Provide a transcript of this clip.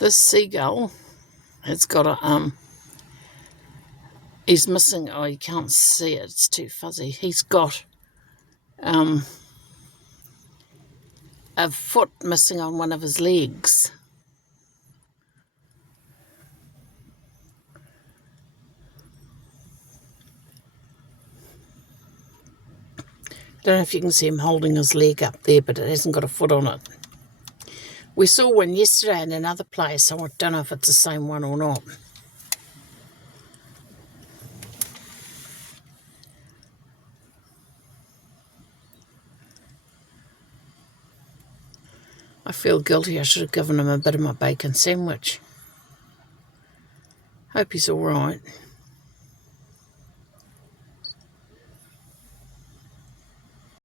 This seagull has got a, he's missing, oh, you can't see it, it's too fuzzy. He's got a foot missing on one of his legs. Don't know if you can see him holding his leg up there, but it hasn't got a foot on it. We saw one yesterday in another place, so I don't know if it's the same one or not. I feel guilty. I should have given him a bit of my bacon sandwich. Hope he's all right.